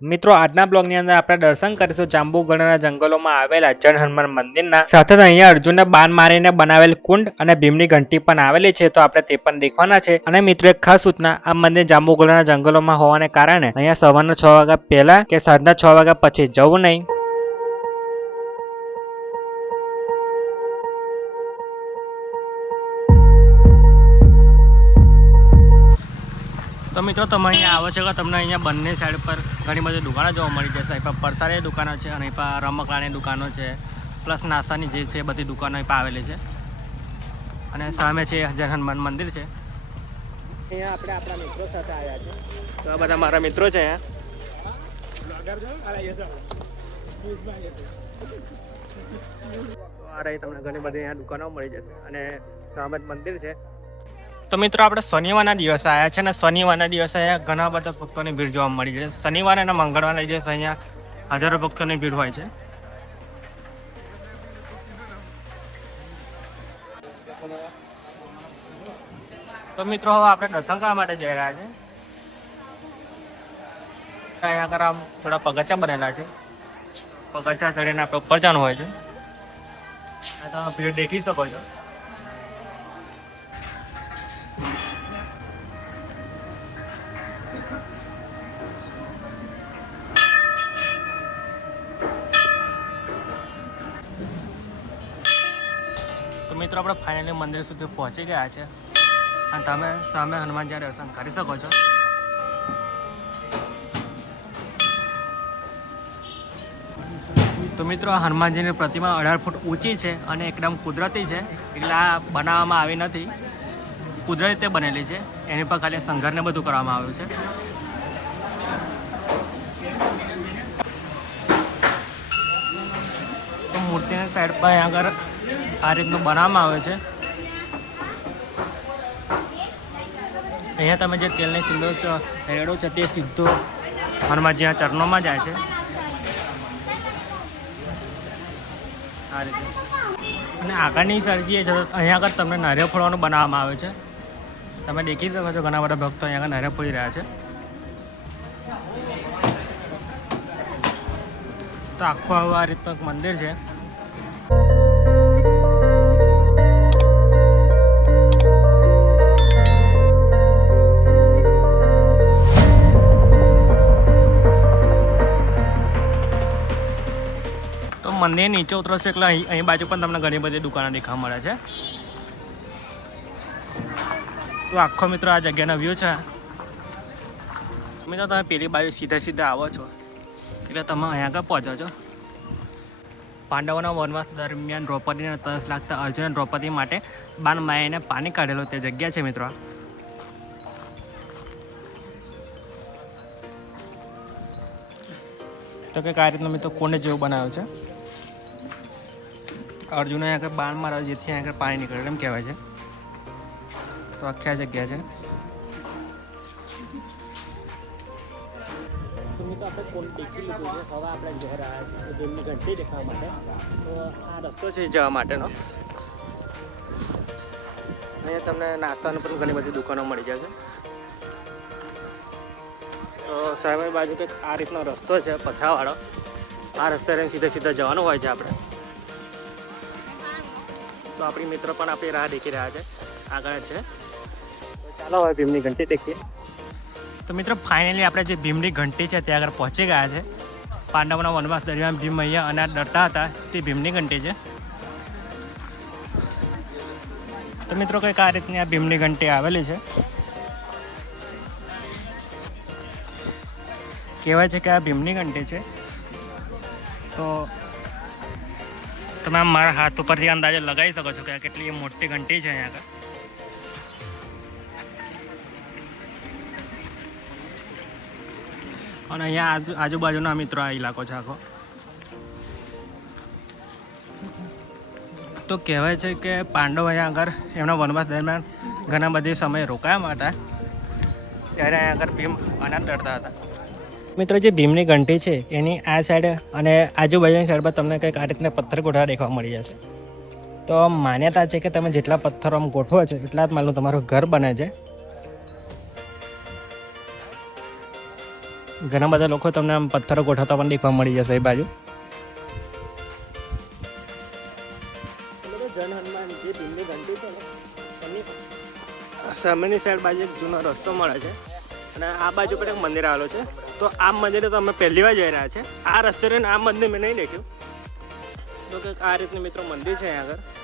મિત્રો આજના બ્લોગની અંદર આપણે દર્શન કરીશું જાંબુઘોડાના જંગલોમાં આવેલા જન હનુમાન મંદિરના સાથે અહીંયા અર્જુનને બાણ મારીને બનાવેલ કુંડ અને ભીમની ઘંટી પણ આવેલી છે તો આપણે તે પણ દેખવાના છે અને મિત્રો એક ખાસ સૂચના આ મંદિર જાંબુઘોડાના જંગલોમાં હોવાને કારણે અહીંયા સવારના 6 વાગ્યા પહેલા કે સાંજના 6 વાગ્યા પછી જવું નહીં। तो मित्रों તમે અહીંયા આવો છો કે તમને અહીંયા બંને સાઈડ પર ઘણી બધી દુકાનો જોવા મળી જશે। અહીં પર પરસારી દુકાનો છે અને અહીં પર રમકડાની દુકાનો છે પ્લસ નાસ્તાની જે છે બધી દુકાનો અહીં આવેલી છે અને સામે છે જન હનુમાન મંદિર છે। અહીંયા આપણે આપણા મિત્રો સાથે આવ્યા છે તો આ બધા મારા મિત્રો છે। અહીંયા આ રહી તમને ઘણી બધી અહીંયા દુકાનો મળી જશે અને સામે જ મંદિર છે। तो मित्रों આપણે શનિવારના દિવસે આવ્યા છે અને શનિવારના દિવસે અહીંયા ઘણા બધા ભક્તોની ભીડ જોવા મળી છે। શનિવારે અને મંગળવારના દિવસે અહીંયા હજારો ભક્તોની ભીડ હોય છે। તો મિત્રો હવે આપણે દર્શન કરવા માટે જઈ રહ્યા છે। અહીંયા આગળ આમ થોડા પગથિયા બનેલા છે, પગથિયા ચડીને આપણે ઉપર જવાનું હોય છે। તમે ભીડ દેખી શકો છો। तो मित्रों આપણે ફાઇનલી મંદિર સુધી પહોંચી ગયા છે અને તમે સામે હનુમાનજીના દર્શન કરી શકો છો। તો મિત્રો હનુમાનજીની પ્રતિમા 18 ફૂટ ઊંચી છે અને એકદમ કુદરતી છે, એટલે આ બનાવવામાં આવી નથી, કુદરતી રીતે બનેલી છે। એની પર ખાલી શણગારને બધું કરવામાં આવ્યું છે। તો મૂર્તિની સાઈડ પર અહીં આગળ આ રીતનું બનાવવામાં આવે છે। અહીંયા તમે જે તેલની સિંદૂર રેડો છે તે સીધો હનુમાનજીના ચરણોમાં જાય છે આ રીતે। અને આગળની સાઈડ જે છે અહીંયા આગળ તમને નારિયેળ ફોડવાનું બનાવવામાં આવે છે। તમે દેખી શકો છો ઘણા બધા ભક્તો અહીંયા આગળ નારિયેળ ફોડી રહ્યા છે। તો આખું આ રીતનું એક મંદિર છે। મંદિર નીચે ઉતરો છે એટલે અહીં બાજુ પણ તમને ઘણી બધી દુકાનો દેખાવા મળે છે। તો આખો મિત્રો આ જગ્યાનો વ્યૂ છે। મિત્રો તમે પેલી બાજુ સીધા આવો છો એટલે તમે અહીંયા આગળ પહોંચો છો। પાંડવોના વનવાસ દરમિયાન દ્રૌપદીને તરસ લાગતા અર્જુન દ્રૌપદી માટે બાણ મારીને પાણી કાઢેલો તે જગ્યા છે મિત્રો। તો કંઈક આ રીતનું મિત્રો કુંડ જેવું બનાવ્યું છે। અર્જુને આગળ બાણ માર્યો જેથી આગળ પાણી નીકળે એમ કહેવાય છે। તો આખી આ જગ્યા છે। તો મિત્રો આપણે કુંડ દેખી લીધું છે, હવે આપણે ઘેર આવ્યા છીએ ભીમની ઘંટી દેખાવા માટે। તો આ રસ્તો છે જવા માટેનો। અહીંયા તમને નાસ્તાની પણ ઘણી બધી દુકાનો મળી જશે। તો સામે બાજુ કંઈક આ રીતનો રસ્તો છે પથરાવાળો, આ રસ્તે સીધા જવાનું હોય છે આપણે। તો આપણી મિત્ર પણ આપણી રાહ દેખી રહ્યા છે, આગળ જ છે। તો ચાલો હવે ભીમની ઘંટી દેખીએ। તો મિત્રો ફાઇનલી આપણે જે ભીમની ઘંટી છે ત્યાં આગળ પહોંચી ગયા છે। પાંડવોના વનવાસ દરમિયાન ભીમ અહીંયા અનાજ ડરતા હતા તે ભીમની ઘંટી છે। તો મિત્રો કંઈક આ રીતની આ ભીમની ઘંટી આવેલી છે। કહેવાય છે કે આ ભીમની ઘંટી છે। તો તમે આમ મારા હાથ ઉપરથી અંદાજે લગાવી શકો છો કે આ કેટલી મોટી ઘંટી છે અહીંયા આગળ। અને અહીંયા આજુબાજુના મિત્રો આ ઇલાકો છે આખો। તો કહેવાય છે કે પાંડવ અહીંયા આગળ એમના વનવાસ દરમિયાન ઘણા બધી સમય રોકાયા હતા ત્યારે અહીંયા આગળ ભીમ અનાજ ડરતા હતા। મિત્રો જે ભીમની ઘંટી છે એની આ સાઈડ અને આજુબાજુની સાઈડ પર તમને કંઈક આ રીતના પથ્થર ગોઠવા દેખવા મળી જશે। તો માન્યતા છે કે તમે જેટલા પથ્થરો આમ ગોઠવો છો એટલા જ માનું તમારું ઘર બને છે। ઘણા બધા લોકો તમને આમ પથ્થરો ગોઠવતા પણ દેખવા મળી જશે એ બાજુ. જન હનુમાન જે ભીમની ઘંટી છે ને એની સામેની સાઈડ બાજુ એક જૂનો રસ્તો મળે છે અને આ બાજુ પણ એક મંદિર આવેલું છે. તો આ મંદિરે તો અમે પહેલી વાર જઈ રહ્યા છે. આ રસ્તે રહીને આ મંદિર મેં નહીં દેખ્યું. તો કંઈક આ રીતનું મિત્રો મંદિર છે અહીંયા આગળ.